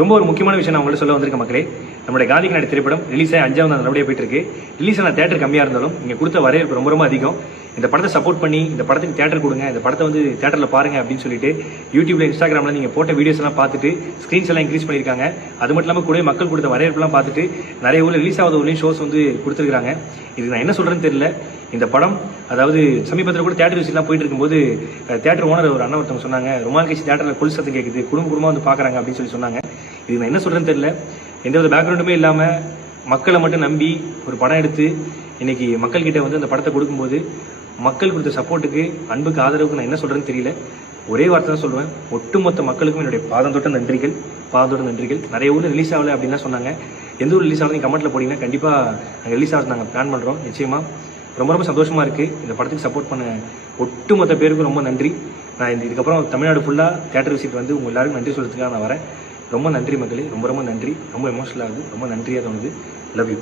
ரொம்ப ஒரு முக்கியமான விஷயம் நான் உங்கள்ட்ட சொல்ல வந்திருக்க மக்களே. நம்மளுடைய காந்தி கண்ணாடி திரைப்படம் ரிலீஸ் ஆகி 5வது நாள் நல்லபடியாக போயிட்டு இருக்கு. ரிலீஸ் ஆன தேட்டர் கம்மியாக இருந்தாலும் நீங்கள் கொடுத்த வரவேற்பு ரொம்ப ரொம்ப அதிகம். இந்த படத்தை சப்போர்ட் பண்ணி இந்த படத்துக்கு தேட்டர் கொடுங்க, இந்த படத்தை வந்து தேட்டரில் பாருங்க அப்படின்னு சொல்லிட்டு யூடியூப்ல இன்ஸ்டாகிராமில் நீங்கள் போட்ட வீடியோஸ் எல்லாம் பார்த்துட்டு ஸ்க்ரீன்ஸ் எல்லாம் இன்க்ரீஸ் பண்ணியிருக்காங்க. அது மட்டும் இல்லாமல் கூட மக்கள் கொடுத்த வரவேற்பெல்லாம் பார்த்துட்டு நிறைய ஊரில் ரிலீஸ் ஆகாத ஊர்லேயும் ஷோஸ் வந்து கொடுத்துருக்காங்க. இது நான் என்ன சொல்கிறேன்னு தெரியல. இந்த படம் அதாவது சமீபத்தில் கூட தேட்டர் விஷயம்லாம் போயிட்டு இருக்கும்போது தேட்டர் ஓனர் ஒரு அண்ணன் ஒருத்தவங்க சொன்னாங்க, ரொம்ப நாள் கழிச்சு தேட்டரில் கொல் சத்தம் கேட்குது, குடும்பமாக வந்து பார்க்குறாங்க அப்படின்னு சொல்லி சொன்னாங்க. இது நான் என்ன சொல்கிறேன்னு தெரியல. எந்த ஒரு பேக்ரவுண்டுமே இல்லாமல் மக்களை மட்டும் நம்பி ஒரு படம் எடுத்து இன்னைக்கு மக்கள்கிட்ட வந்து அந்த படத்தை கொடுக்கும்போது மக்கள் கொடுத்த சப்போர்ட்டுக்கு, அன்புக்கு, ஆதரவுக்கு நான் என்ன சொல்கிறேன்னு தெரியல. ஒரே வார்த்தை தான் சொல்லுவேன், ஒட்டுமொத்த மக்களுக்கும் என்னுடைய பாதம் தொட்ட நன்றிகள். நிறைய ஊரில் ரிலீஸ் ஆகலை அப்படின்லாம் சொன்னாங்க. எந்த ஊர் ரிலீஸ் ஆகலை நீங்கள் கமெண்ட்டில் போட்டிங்கன்னா கண்டிப்பாக நாங்கள் ரிலீஸ் ஆகிறது நாங்கள் பிளான் பண்ணுறோம். நிச்சயமாக ரொம்ப சந்தோஷமாக இருக்குது. இந்த படத்துக்கு சப்போர்ட் பண்ண ஒட்டுமொத்த பேருக்கும் ரொம்ப நன்றி. நான் இதுக்கப்புறம் தமிழ்நாடு ஃபுல்லாக தேட்டர் விசிட் வந்து உங்கள் எல்லாருக்கும் நன்றி சொல்கிறதுக்காக நான் வரேன். ரொம்ப நன்றி மக்களே, ரொம்ப நன்றி. ரொம்ப எமோஷனல் ஆகுது, ரொம்ப நன்றியாக தோணுது. Love you.